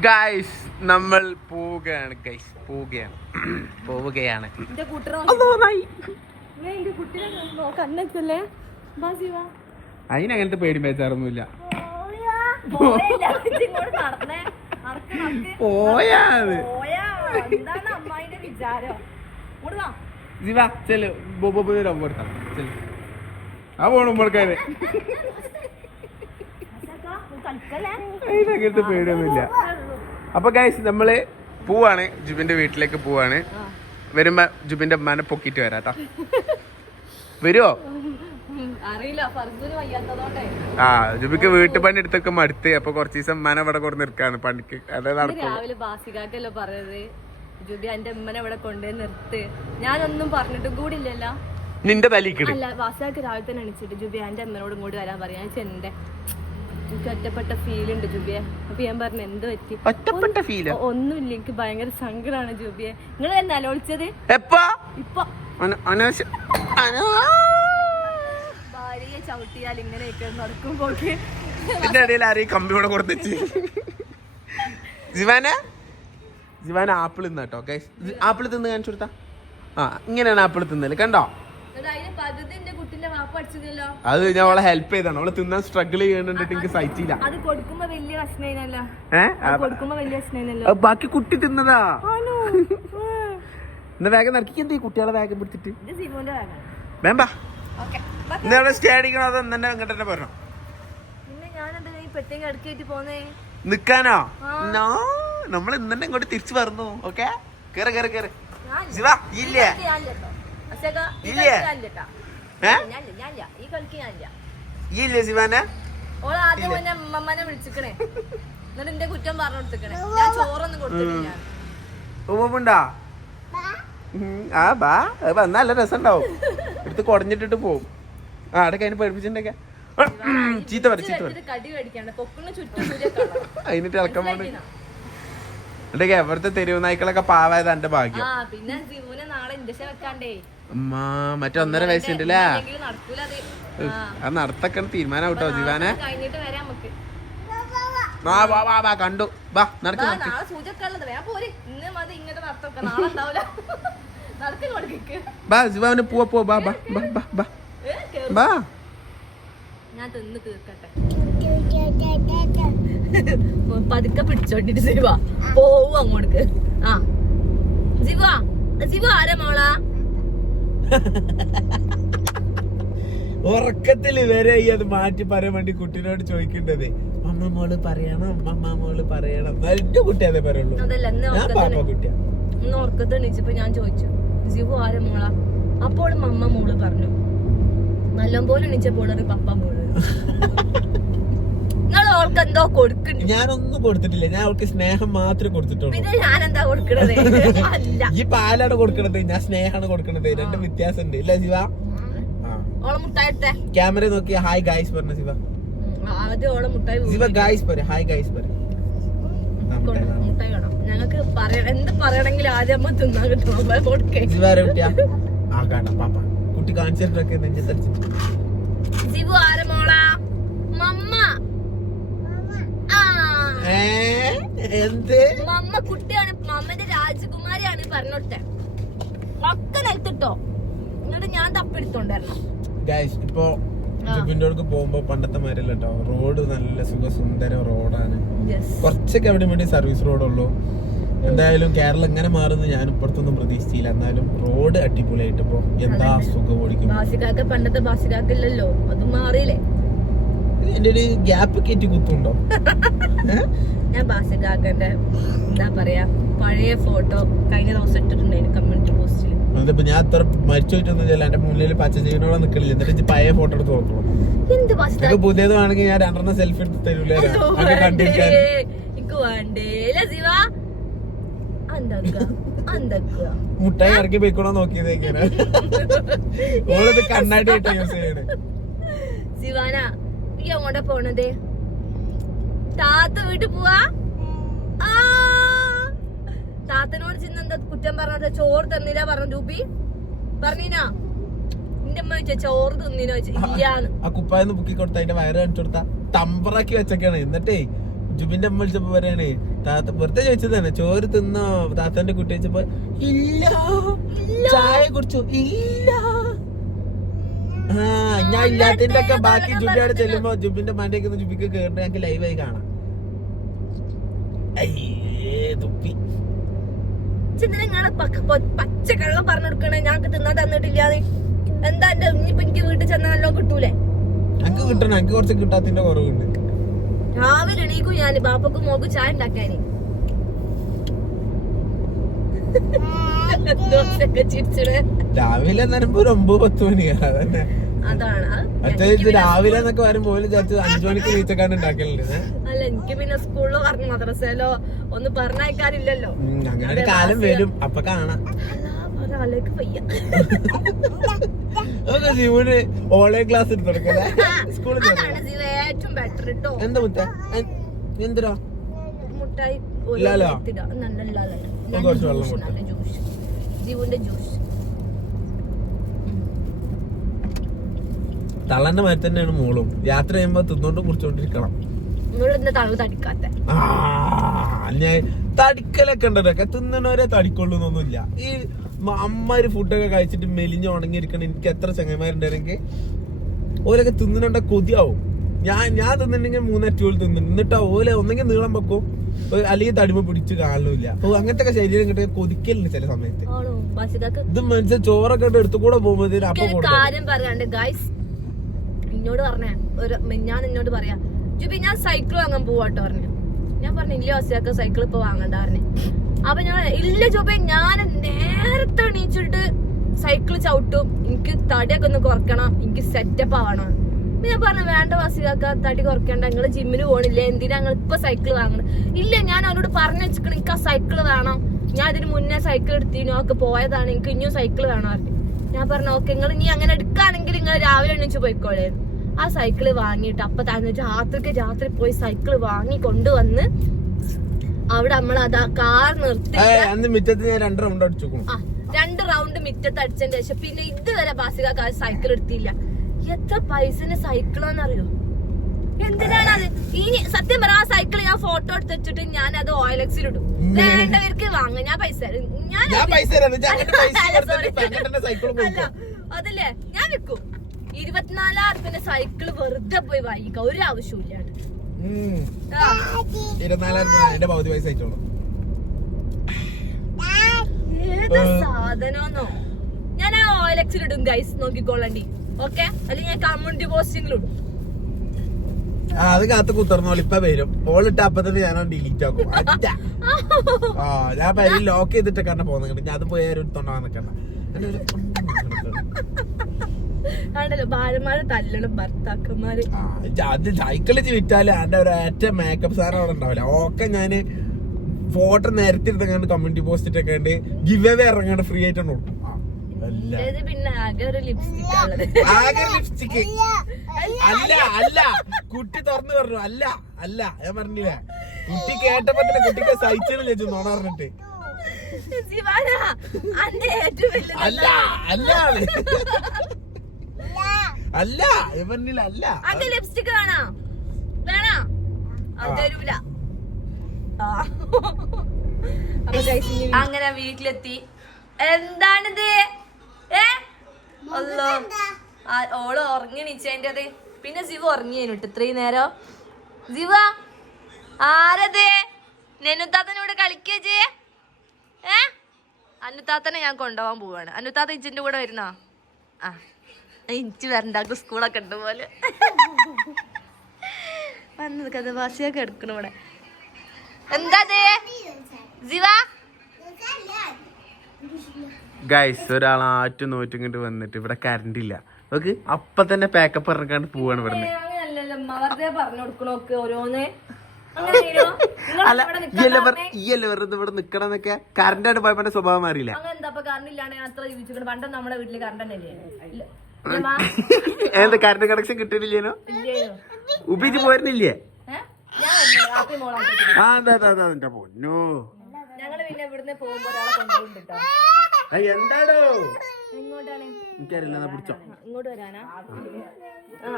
Guys നമ്മൾ പോവുകയാണ്. Guys പോവുകയാണ്. പോവുകയാണ്. അതിനങ്ങനത്തെ പേടി മേച്ചാറൊന്നുമില്ല. ഇങ്ങോട്ട് നടന്നേ. നടക്ക് നടക്ക്. പോയാത് ആ പോണു ഉമ്മൾക്കാര് അതിനങ്ങനത്തെ പേടിയൊന്നുമില്ല. അപ്പൊ ഗൈസ് നമ്മൾ പോവാണ്. ജുബിന്റെ വീട്ടിലേക്ക് പോവാണ്. വരുമ്പോ ജുബിന്റെ മന പൊക്കിട്ട് വരാട്ടോ. വരുവോ? ആ ജുബിക്ക് വീട്ടു പണി എടുത്തൊക്കെ മടുത്ത്. അപ്പൊ കുറച്ച് ദിവസം മന ഇവിടെ കൊണ്ട് നിൽക്കാണ് പണിക്ക് അതായത് രാവിലെ ബാസികാക്കല്ലോ പറഞ്ഞത് ജുബി എന്റെ അമ്മനെ ഇവിടെ കൊണ്ടുപോയി നിർത്ത്. ഞാനൊന്നും പറഞ്ഞിട്ടും കൂടി ഇല്ലല്ലോ നിന്റെ തലിക്കിട് അല്ല വാസാക്ക് രാവിലെ തന്നെ അണിച്ചിട്ട് ജുബി എന്റെ അമ്മനോടും കൂടി വരാൻ പറയാ. ചെന്റെ എനിക്ക് ഒറ്റപ്പെട്ട ഫീൽ ഉണ്ട് ജൂബിയെ. അപ്പൊ ഞാൻ പറഞ്ഞു എന്ത് പറ്റി? ഒറ്റപ്പെട്ട ഫീൽ ഒന്നുമില്ല എനിക്ക് ഭയങ്കര സങ്കടമാണ് ജൂബിയെ. നിങ്ങൾ എന്നെ എപ്പാ? ഇപ്പൊ. ഭാര്യയെ ചവിട്ടിയാൽ ഇങ്ങനെയൊക്കെ നടക്കുമ്പോക്ക് ഇതിന്റെ ഇടയിൽ ആരെയും കമ്പി ഇവിടെ കൊടുത്തിച്ച്. ജിവാന? ജിവാന ആപ്പിൾ തിന്നാട്ടോ ഗൈസ് ആപ്പിൾ തിന്ന് കാണിച്ചു കൊടുത്താ? ആ ഇങ്ങനെയാണ് ആപ്പിൾ തിന്നൽ കണ്ടോ? പകുതി അത് ഞാൻ അവളെ ഹെൽപ്പ് ചെയ്താണ്. അവളെ തിന്നാൻ സ്ട്രഗിൾ ചെയ്യണ്ടിട്ട് എനിക്ക് സഹിച്ചില്ല അത് കൊടുക്കുമ്പോ വലിയ ബാക്കി കുട്ടി തിന്നതാ. എന്നാ വേഗം എന്ത് കുട്ടികളെ വേഗം പിടിച്ചിട്ട്? വേണ്ട സ്റ്റേ അടിക്കണോ അതോ ഇന്നെ അങ്ങോട്ട് തന്നെ പറഞ്ഞു നിക്കാനോ? നോ. നമ്മൾ ഇന്നെ ഇങ്ങോട്ട് തിരിച്ചു പറഞ്ഞു ഓക്കെ? കേറ് കേറ് കേറ്. ഇല്ലേ? ഇല്ലേ? ഈ ഇല്ലേ. ശിവാന? ഓൾ ആദ്യം മുന്നേ അമ്മമ്മനെ വിളിച്ചിക്കണേ. എന്നിട്ട് എന്റെ കുറ്റം പറഞ്ഞു കൊടുത്തിക്കണേ. ഞാൻ ചോറൊന്നും കൊടുത്തിട്ടില്ല ഉമ്മുണ്ടാ ആ ബാ. അത് വന്നാ നല്ല രസം ഉണ്ടാവും എടുത്ത് കുടഞ്ഞിട്ടിട്ട് പോവും. ആ അവിടെ കഴിഞ്ഞ് പഠിപ്പിച്ചിട്ടുണ്ടെങ്കിൽ ചീത്ത പറ ചീത്ത അതിനിട്ട് ഇളക്കാൻ പോണ്ട് എന്റെ എവിടുത്തെ തെരുവ് നായ്ക്കളൊക്കെ പാവായത് എന്റെ ഭാഗ്യം. ആ പിന്നെ ജീവന് നാളെ ഇഞ്ചക്ഷൻ വെക്കാണ്ടേ മറ്റേ ഒന്നര നടക്കൂല അത് നടത്തക്കണ തീരുമാനം കേട്ടോ ജീവാനെ. വാ വാ വാ കണ്ടു. വാ നടക്ക് ബാ ജീവാന് പോവാ പോവാ ബാ ബാ ബാ ബാ ബാ. ബാ ഞാൻ തിന്ന് തീർക്കട്ടെ. പതുക്കെ പിടിച്ചോണ്ടിട്ട് ശിവ പോവും അങ്ങോട്ട്. ആ. ശിവ ജീവ ആരാ മോളാ? ഉറക്കത്തിൽ വരെ ഈ അത് മാറ്റി പറയാൻ വേണ്ടി കുട്ടീനോട് ചോദിക്കേണ്ടത് അമ്മ മോൾ പറയണം അമ്മ മോൾ പറയണം. എന്റെ കുട്ടി അതേ പറയുള്ളൂ. ഞാൻ പാപ്പ കുട്ടിയാ. ഇന്ന് ഉറക്കത്ത് എണീച്ചപ്പോ ഞാൻ ചോദിച്ചു ശിവു ആരെ മോളാ? അപ്പോൾ മമ്മ മോൾ പറഞ്ഞു നല്ലപോലെ എണീച്ചപ്പോൾ ഒരു പപ്പ മോൾ. ഓൾക്ക് എന്തോ കൊടുക്കുന്നു. ഞാനൊന്നും കൊടുത്തിട്ടില്ല. ഞാൻ അവൾക്ക് സ്നേഹം മാത്രമേ കൊടുത്തിട്ടുള്ളൂ. പിന്നെ ഞാൻ എന്താ കൊടുക്കണത്? അല്ല. ഈ പാലാണ് കൊടുക്കണത്. ഞാൻ സ്നേഹമാണ് കൊടുക്കണത്. രണ്ട് വ്യത്യാസം ഉണ്ട് ഇല്ല ശിവ? ഓളെ മുട്ടായിട്ടെ? ക്യാമറ നോക്കി ഹായ് ഗായ്സ് പറഞ്ഞ ശിവ. ആദ്യം ഓളെ മുട്ടായി ശിവ ഗായ്സ് പറ ഹായ് ഗായ്സ് പറ മുട്ടായി വേണം. ഞങ്ങൾക്ക് പറയ എന്ത് പറയണമെങ്കിലും ആദ്യം അമ്മ തിന്നാൻ കിട്ടും കൊടുക്കേ. ശിവ കുട്ടിയാ? ആ കാണാം. പാപ്പ. കുട്ടി കാണിച്ചിട്ടൊക്കെ നെഞ്ചത്തടിച്ചു ശിവു ആര മോളാ മമ്മ ആ ഏ എന്ത് മമ്മ കുട്ടിയാണ് മമ്മന്റെ രാജകുമാരിയാണ് പറഞ്ഞോട്ടെ ഒക്കെ നിലത്തിട്ടോ. എന്നിട്ട് ഞാൻ തപ്പെടുത്തോണ്ടായിരുന്നു ഇപ്പൊ പോകുമ്പോ പണ്ടത്തെ കേട്ടോ റോഡ് നല്ല സുഖസുന്ദര റോഡാണ് കുറച്ചൊക്കെ അവിടെ വേണ്ടി സർവീസ് റോഡുള്ളൂ എന്തായാലും കേരളം ഇങ്ങനെ മാറുന്നു ഞാൻ ഇപ്പുറത്തൊന്നും പ്രതീക്ഷിച്ചില്ല. എന്നാലും റോഡ് അടിപൊളിയായിട്ട് ഇപ്പൊ എന്താ സുഖം ഓടിക്കും പണ്ടത്തെ ബാസിക്കാക്കില്ലല്ലോ അത് മാറിയില്ലേ? എന്റെ ഒരു ഗ്യാപ്പ് കയറ്റി കുത്തുണ്ടോ ഞാൻ ബാസികാക്കന്റെ എന്താ പറയാ പഴയ ഫോട്ടോ കഴിഞ്ഞ ദിവസം ഇട്ടിട്ടുണ്ടായിരുന്നു കമ്മ്യൂണിറ്റി പോസ്റ്റിൽ അതിപ്പോ ഞാൻ അത്ര മരിച്ചു പോയിട്ടൊന്നും ചില എന്റെ മുന്നിൽ പച്ച ജീവനോടെ നിക്കണില്ല. എന്നിട്ട് പഴയ ഫോട്ടോ എടുത്ത് നോക്കണം എന്ത് പുതിയത് വേണമെങ്കിൽ ഞാൻ രണ്ടെണ്ണം സെൽഫി എടുത്ത് തരൂലേ കണ്ടിരിക്കാൻ. മുട്ടായി ഇറക്കി പോയിക്കോണോ നോക്കിയത് എങ്ങനെ ഓളിത് കണ്ണാടി ആയിട്ടാ യൂസ് ചെയ്യണേ. ശിവാന ഈ അങ്ങോട്ടാ പോണത്. താത്ത വീട്ടിൽ പോവാ. താത്തനോട് ചെന്ന് എന്താ കുറ്റം പറഞ്ഞത്? ചോറ് തന്നില്ല പറഞ്ഞു രൂപി. പറഞ്ഞീനാ? നിന്റെ അമ്മ ചോദിച്ച ചോറ് തിന്നിനോ ഇല്ലാന്ന്. ആ കുപ്പായെന്ന് ബുക്കി കൊടുത്ത അതിന്റെ വയറ് കാണിച്ചു കൊടുത്ത. തമ്പറാക്കി വെച്ചൊക്കെയാണ് എന്നിട്ടേ ജുബിന്റെ അമ്മ വിളിച്ചപ്പോ പറയണേ താത്ത വെറുതെ ചോദിച്ചതാണ് ചോറ് തിന്നോ? താത്തന്റെ കുട്ടി വെച്ചപ്പോ ഇല്ല. ചായ കുടിച്ചു? ഇല്ല. ഞാൻ ഇല്ലാത്തതിന്റെ ഒക്കെ ബാക്കി ജുബി അവിടെ ചെല്ലുമ്പോ ജുബിന്റെ മണ്ടേക്ക് ജുബിക്ക് കേറിട്ട് ഞങ്ങൾക്ക് ലൈവായി കാണാം. അയ്യേ തുപ്പി. നിങ്ങളെ പച്ച കള്ളം പറഞ്ഞു കൊടുക്കണേ ഞങ്ങൾക്ക് തിന്നാൻ തന്നിട്ടില്ലാതെ എന്താ എന്റെ ഇനിയിപ്പൊ എനിക്ക് വീട്ടിൽ ചെന്നാലോ കിട്ടൂലേ? ഞങ്ങക്ക് കിട്ടണം എനിക്ക് കുറച്ച് കിട്ടാത്തിന്റെ കുറവുണ്ട്. രാവിലെ എണീക്കും ഞാൻ ബാപ്പക്കും മോക്ക് ചായ ഉണ്ടാക്കാന്. രാവിലെ എന്ന് പറയുമ്പോ ഒരു ഒമ്പത് പത്ത് മണിയാ അതന്നെ. അതാണ്. രാവിലെ എന്നൊക്കെ വരുമ്പോ പോലും ചേർത്ത് അഞ്ചു മണിക്ക് ഉണ്ടാക്കലുണ്ട് അല്ല എനിക്ക് പിന്നെ സ്കൂളിലോ പറഞ്ഞു മദ്രസയിലോ ഒന്നും പറഞ്ഞയക്കാരില്ലല്ലോ അങ്ങനെ കാലം വരും അപ്പൊ കാണാം. ജീവന് ഓൺലൈൻ ക്ലാസ് സ്കൂളിൽ ഏറ്റവും ബെറ്റർ കേട്ടോ എന്താ എന്തിനാ? മുട്ടായി ജ്യൂസ്. ജീവന്റെ ജ്യൂസ്. തള്ളന്റെ മാതിരി തന്നെയാണ് മോളും. യാത്ര ചെയ്യുമ്പോ തിന്നോണ്ട് കുറിച്ചോണ്ടിരിക്കണം തടിക്കലൊക്കെ ഉണ്ടല്ലോ. തിന്നണവരെ തടിക്കൊള്ളുന്നൊന്നുമില്ല ഈ അമ്മര് ഫുഡൊക്കെ കഴിച്ചിട്ട് മെലിഞ്ഞ് ഉണങ്ങിയിരിക്കണം എനിക്ക് എത്ര ചങ്ങന്മാരുണ്ടെങ്കിൽ ഓലൊക്കെ തിന്നണ്ട കൊതിയാവും. ഞാൻ ഞാൻ തിന്നിട്ടുണ്ടെങ്കിൽ മൂന്നറ്റോൾ തിന്നു എന്നിട്ട് ഓല ഒന്നെങ്കിൽ നീളം വെക്കും. അല്ലെങ്കിൽ തടിമ പിടിച്ച് കാണുന്നില്ല അപ്പൊ അങ്ങനത്തെ ശരീരം കിട്ടിയ കൊതിക്കലുണ്ട് ചില സമയത്ത്. ഇത് മനുഷ്യ ചോറൊക്കെ എടുത്തു കൂടെ പോകുമ്പോഴത്തേന് അപ്പൊ ഒരു കൊടുക്കും കാര്യം പറയാണ്ട് ഗൈസ് എന്നോട് പറഞ്ഞേ ഒരു ഞാൻ എന്നോട് പറയാ ജുബി ഞാൻ സൈക്കിൾ വാങ്ങാൻ പോവാട്ടോ പറഞ്ഞു. ഞാൻ പറഞ്ഞു ഇല്ല ഓസിയാക്ക സൈക്കിൾ ഇപ്പൊ വാങ്ങണ്ട പറഞ്ഞു. അപ്പൊ ഞാൻ ഇല്ല ജുബി ഞാൻ നേരത്തെ എണീച്ചിട്ട് സൈക്കിൾ ചവിട്ടും. എനിക്ക് തടിയൊക്കെ ഒന്ന് കുറക്കണം എനിക്ക് സെറ്റപ്പ് ആവണം. ഞാൻ പറഞ്ഞു വേണ്ട വാസികാക്ക തടി കുറയ്ക്കണ്ട നിങ്ങൾ ജിമ്മിന് പോണില്ല എന്തിനാ നിങ്ങൾ ഇപ്പൊ സൈക്കിൾ വാങ്ങണം ഇല്ല ഞാൻ അവനോട് പറഞ്ഞു വെച്ചിട്ട് എനിക്ക് ആ സൈക്കിൾ വേണം. ഞാൻ ഇതിന് മുന്നേ സൈക്കിൾ എടുത്തിനു ഒക്കെ പോയതാണ് എനിക്ക് ഇനിയും സൈക്കിൾ വേണം പറഞ്ഞു. ഞാൻ പറഞ്ഞു ഓക്കെ നിങ്ങൾ ഇനി അങ്ങനെ എടുക്കുകയാണെങ്കിൽ നിങ്ങൾ രാവിലെ എണീച്ച് പോയിക്കോളേ ആ സൈക്കിൾ വാങ്ങിയിട്ട് അപ്പൊ തന്നെ രാത്രിക്ക് രാത്രി പോയി സൈക്കിൾ വാങ്ങി കൊണ്ടുവന്ന് അവിടെ നമ്മൾ അതാ കാർ നിർത്തി. രണ്ട് റൗണ്ട് അടിച്ചു രണ്ട് റൗണ്ട് മിറ്റത്ത് അടിച്ചതിന്റെ ശേഷം പിന്നെ ഇതുവരെ ബാസിക സൈക്കിൾ എടുത്തില്ല. എത്ര പൈസന് സൈക്കിളാന്നറിയോ എന്തിനാണ് അത് ഇനി സത്യം പറ ആ സൈക്കിൾ ഞാൻ ഫോട്ടോ എടുത്ത് വെച്ചിട്ട് ഞാൻ അത് ഓയിലക്സിലിടും വേണ്ടവർക്ക് വാങ്ങ. ഞാൻ പൈസ. ഞാൻ പൈസ അല്ല അതല്ലേ? ഞാൻ വിൽക്കും. ഇരുപത്തിനാലായിരം പിന്നെ സൈക്കിൾ വെറുതെ പോയി വാങ്ങിക്ക ഒരു ആവശ്യമില്ലാണ്ട്. ഇരുപത്തിനാലായിരം പകുതി പൈസ അയച്ചോളൂ. ഏത് സാധനമെന്നോ? ഞാൻ ആ ഓയിലക്സിൽ ഇടും ഗൈസ് നോക്കിക്കോളണ്ടി. ഓക്കെ അല്ലെങ്കിൽ ഞാൻ കമ്മ്യൂണിറ്റി പോസ്റ്റിംഗിലിടും ഇടും. അത് കാത്ത് കുത്തർന്നോളൂ. ഇപ്പൊ വരും. ഓളിട്ട് അപ്പൊ തന്നെ ഞാൻ ഡിലീറ്റ് ആക്കും. അറ്റ. ആ ഞാൻ പേര് ലോക്ക് ചെയ്തിട്ടൊക്കെ പോകുന്നുണ്ട് ഞാൻ അത് പോയി എടുത്തോണ്ടാ നിക്കണ്ട എന്റെ ഒരു ആണ്ടല്ലോ ഭാര്യമാരെ തല്ലണം ഭർത്താക്കന്മാര്. ആ, ഇജ്ജ് അത് സൈക്കിളിൽ വിറ്റാൽ എന്റെ ഒരു ഏറ്റ മേക്കപ്പ് സാധനം അവിടെ ഉണ്ടാവില്ല. ഓക്കെ ഞാൻ ഫോട്ടോ നേരത്തെ എടുത്തങ്ങാണ്ട് കമ്മ്യൂണിറ്റി പോസ്റ്റ് ഒക്കെ ഉണ്ട് ഗിവ് അവേ ഇറങ്ങാണ്ട് ഫ്രീ ആയിട്ടാണ് കൊടുക്കും പിന്നെ ആകെ ഒരു ലിപ്സ്റ്റിക് ഉള്ളത് ആകെ ലിപ്സ്റ്റിക് അല്ല അല്ല. കുട്ടി തുറന്നു പറഞ്ഞു. അല്ല അല്ല. ഞാൻ പറഞ്ഞില്ല? കുട്ടി കേട്ടപ്പോ തന്നെ കുട്ടിക്ക് സഹിച്ചില്ല ചേച്ചി നോണ പറഞ്ഞിട്ട്. അല്ല അല്ല. അല്ല അല്ല. ലിപ്സ്റ്റിക് വേണോ വേണോ? അത്. തരൂല. അങ്ങനെ വീട്ടിലെത്തി. എന്താണിത്? ഏ? അല്ലോ ഓൾ ഉറങ്ങി അത് പിന്നെ സിവ ഉറങ്ങിയേനുട്ട് ഇത്രയും നേരം. സിവ ആരത്? നെനുത്താത്തനോട് കളിക്കേ ഏ? അനുത്താത്തനെ ഞാൻ കൊണ്ടുപോകാൻ പോവാണ്. അനുത്താത്ത ഇച്ചിന്റെ കൂടെ വരുന്നോ? ആ. ഇഞ്ചി വരണ്ടാക്കും സ്കൂളൊക്കെ ഉണ്ട് പോലെ വന്നത് കഥവാസിയൊക്കെ എടുക്കണു ഇവിടെ. എന്താ ജിവ? ഗൈസ് ഒരാൾ ആറ്റു നോറ്റും ഇങ്ങോട്ട് വന്നിട്ട് ഇവിടെ കറണ്ട് ഇല്ല. നോക്ക് അപ്പൊ തന്നെ പാക്കപ്പ് ഇറക്കാണ്ട് പോവാണ് ഇവിടുന്ന്. ഇവിടെ ഈ നിക്കാൻ അല്ല പറഞ്ഞേ? ഈ അല്ല വെറുതെ ഇവിടെ നിക്കണം എന്നൊക്കെ കറണ്ട് ആയിട്ട് പോയപ്പോ സ്വഭാവം മാറിയില്ല? പണ്ട് നമ്മുടെ വീട്ടിൽ കറണ്ട്? എന്താ കറണ്ട് കണക്ഷൻ കിട്ടിയില്ലേനോ ഉപ്പിച്ച് ഉപയോഗിച്ച് പോരുന്നില്ലേ? മോളാക്കി ആ എന്താ എന്റെ പൊന്നോ. ഞങ്ങൾ പിന്നെ ഇവിടുന്ന് പോകുമ്പോ ഒരാളെ എന്താടോ? എങ്ങോട്ടാണ് എനിക്കറിയില്ല എന്നാ പിടിച്ചോ. ഇങ്ങോട്ട് വരാനാ? ആ.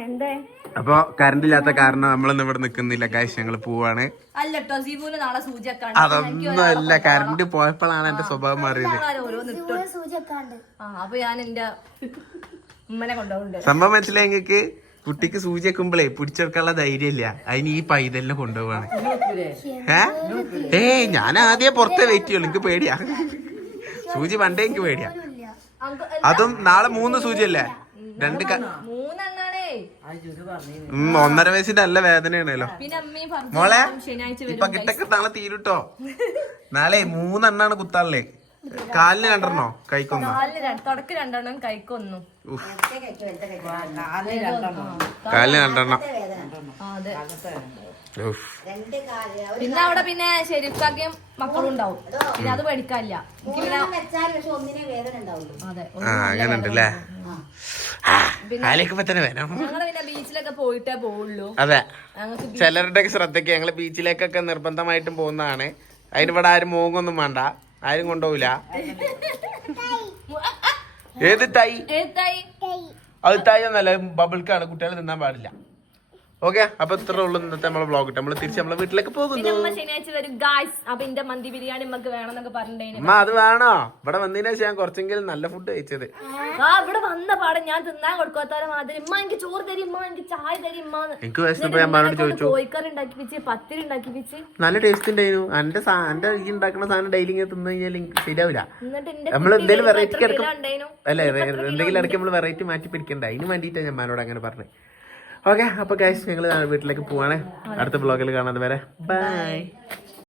എന്തേ? അപ്പൊ കറണ്ട് ഇല്ലാത്ത കാരണം നമ്മളൊന്നും ഇവിടെ നിക്കുന്നില്ല കാശ് ഞങ്ങൾ പോവാണ്. അല്ലട്ടോ നാളെ സൂചിയൊക്കെ അതൊന്നും അല്ല കറണ്ട് പോയപ്പോഴാണ് എന്റെ സ്വഭാവം മാറിയത്. ഓരോന്ന് ഇട്ടു. ആ അപ്പൊ ഞാൻ എന്റെ ഉമ്മനെ കൊണ്ടുപോകുന്നുണ്ട്. സംഭവം മനസ്സിലായി നിങ്ങക്ക് കുട്ടിക്ക് സൂചി വെക്കുമ്പോഴേ പിടിച്ചെടുക്കാനുള്ള ധൈര്യം ഇല്ല അതിന് ഈ പൈതലിനെ കൊണ്ടുപോവാണ്. ഏ? ഞാൻ ആദ്യം പുറത്തെ വെയിറ്റ് ചെയ്യുള്ളൂ. എനിക്ക് പേടിയാ. സൂചി പണ്ടേ എനിക്ക് പേടിയാ. അതും നാളെ മൂന്ന് സൂചി അല്ലേ രണ്ട് ഒന്നര വയസ്സിന്റെ നല്ല വേദനയാണല്ലോ. മോളെ ഇപ്പൊ കിട്ടൊക്കെ നാളെ തീരുട്ടോ. നാളെ മൂന്നെണ്ണാണ് കുത്താളേ കാലിന് രണ്ടെണ്ണോ? കൈക്കൊന്നു. തുടക്ക് രണ്ടെണ്ണം കൈക്കൊന്നു. കാലിന് രണ്ടെണ്ണം. പിന്നെ അവിടെ പിന്നെ ഷെരീഫാക്കയും മക്കളും ഉണ്ടാവും. പിന്നെ അത് പഠിക്കാനില്ല. അങ്ങനെ ബീച്ചിലൊക്കെ പോയിട്ടേ പോവുള്ളൂ. അതെ. ചിലരുടെ ശ്രദ്ധയ്ക്ക് ഞങ്ങൾ ബീച്ചിലേക്കൊക്കെ നിർബന്ധമായിട്ടും പോകുന്നതാണ്. അതിന് ഇവിടെ ആരും മോങ്ങൊന്നും വേണ്ട. ആരും കൊണ്ടുപോവില്ല. ഏത് തൈ? അത് തൈ ഒന്നല്ല ബബിൾക്കാണ്. കുട്ടികൾ തിന്നാൻ പാടില്ല. ഓക്കെ അപ്പൊ ഇത്ര ഉള്ളു ഇന്നത്തെ നമ്മളെ ബ്ലോഗ് നമ്മൾ തിരിച്ച് നമ്മളെ വീട്ടിലേക്ക് പോകുന്നു. ശനിയാഴ്ച വരും. ഗായ്സ് അപ്പൊ എന്റെ മന്തി ബിരിയാണി നമുക്ക് വേണമെന്നൊക്കെ പറഞ്ഞിട്ടുണ്ടായിരുന്നു അമ്മ അത് വേണോ? ഇവിടെ വന്നതിന് ശേഷം ഞാൻ കുറച്ചെങ്കിലും നല്ല ഫുഡ് കഴിച്ചത്. ആ ഇവിടെ വന്ന പാടെ ഞാൻ തിന്നാൻ കൊടുക്കാത്ത മാതിരി. ഇമ്മ എനിക്ക് ചോറ് തരും ഇമ്മ എനിക്ക് ചായ തരും ഇമ്മ എനിക്ക് വിശന്നപ്പോ ഞാൻ പറഞ്ഞോട് ചോദിച്ചു. കോഴിക്കറി ഉണ്ടാക്കി വെച്ച് പത്തിരി ഉണ്ടാക്കി വെച്ച്. നല്ല ടേസ്റ്റ് ഉണ്ടായിരുന്നു. എന്റെ സാ- എന്റെ ഈ ഉണ്ടാക്കുന്ന സാധനം ഡെയിലി ഇങ്ങനെ തിന്നു കഴിഞ്ഞാൽ ശരിയാവില്ല. നമ്മൾ എന്തെങ്കിലും വെറൈറ്റി കിടക്കും അല്ലെ എന്തെങ്കിലും ഇടയ്ക്ക് നമ്മൾ വെറൈറ്റി മാറ്റി പിടിക്കണ്ട? അതിന് വേണ്ടിയിട്ടാണ് ഞാൻ മാനോട് അങ്ങനെ പറഞ്ഞത്. ഓക്കെ അപ്പൊ ഗൈസ് ഞങ്ങൾ വീട്ടിലേക്ക് പോവാണ്. അടുത്ത ബ്ലോഗിൽ കാണാതെ വരെ ബൈ